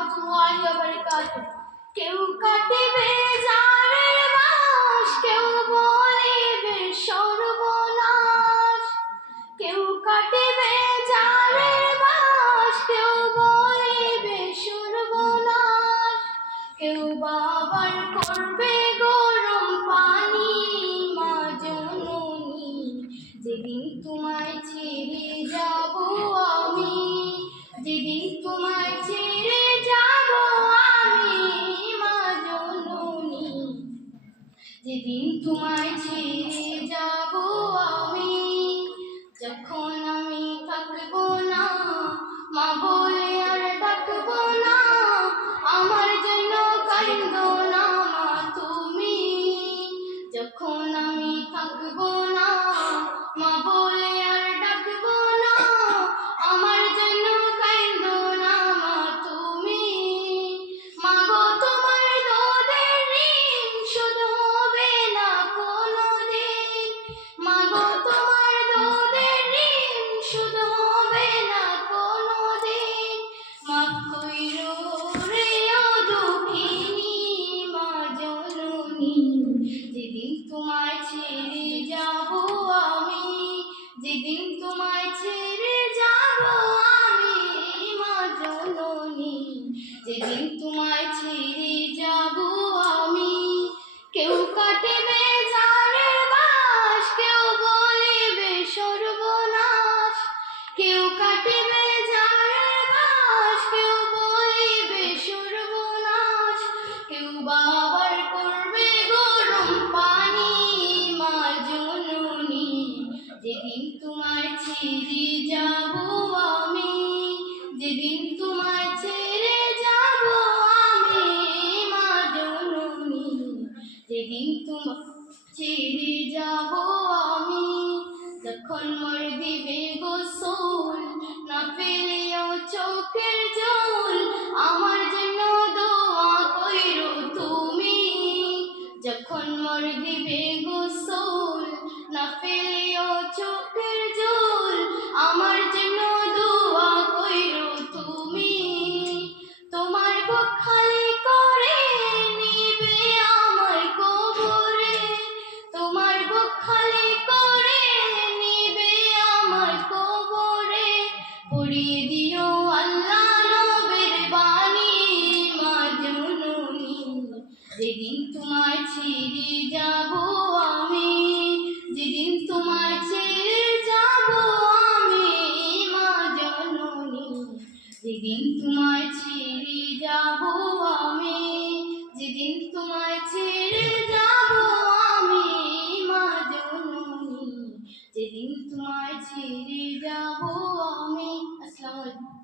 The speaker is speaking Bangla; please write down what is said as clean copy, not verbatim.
রাহমাতুল্লাহি ওয়া বারাকাতুহু। কেউ কাটিবে জারের বাঁশ, কেউ বলিবে সর্বনাশ। কেউ কাটিবে জারের বাঁশ, কেউ বলিবে সর্বনাশ। কেউ বাবার করবে গরম পানি, মা জননী যেদিন তোমায় ছেড়ে যাব আমি, যেদিন তোমায় ছেড়ে যাব আমি, মা জননী যেদিন তোমায় ছেড়ে যাব আমি। যখন আমি থাকবো না, মা বলে আর ডাকবো না, আমার জন্য কাঁদো না মা তুমি। যখন আমি থাকবো না, মা বলে আর ডাকবো না, আমার জন্য কাঁদো না মা তুমি। মা গো তোমার দুধের ঋণ শোধ হবে না কোনোদিন, মা গো তোমার দুধের ঋণ শোধ হবে না কোনোদিন। মাফ কইরো রে ও দুঃখিনী মা জননী, যেদিন তোমায় ছেড়ে যাব আমি, যেদিন তোমায় ছেড়ে যাব আমি, মা জননী যেদিন তোমায় ছেড়ে যাব আমি। কেউ কাটিবে জারের বাঁশ, কেউ বলিবে সর্বনাশ। কেউ কাটিবে জারের বাঁশ, কেউ বলিবে সর্বনাশ। কেউ বাবার করবে গরম পানি, মা জননী যেদিন তোমায় ছেড়ে যাব আমি, যেদিন তোমায় ছেড়ে যাব আমি, মা জননী যেদিন তোমায় ছেড়ে যাব আমি। যখন মোর দিবে গোসল, না পেলেও চোখের জল, আমার জন্য দোয়া কইরো তুমি। যখন মোর দিবে গোসল, না পেলেও চোখের জল, আমার জন্য দোয়া কইরো তুমি। তোমার বুক খালি করে নিবে আমার কবরে, তোমার বুক খালি করে নিবে আমার কবরে। পড়িয়ে দিও আল্লাহ নবীর বাণী, মা জননী যেদিন তোমায় ছেড়ে যাব আমি, যেদিন তোমায় ছেড়ে যাব আমি, মা জননী যেদিন তোমায় ছেড়ে যাব আমি, যেদিন তোমায় ছেড়ে যাব আমি, মা জননী যেদিন তোমায় ছেড়ে যাব আমি। আসসালামু আলাইকুম।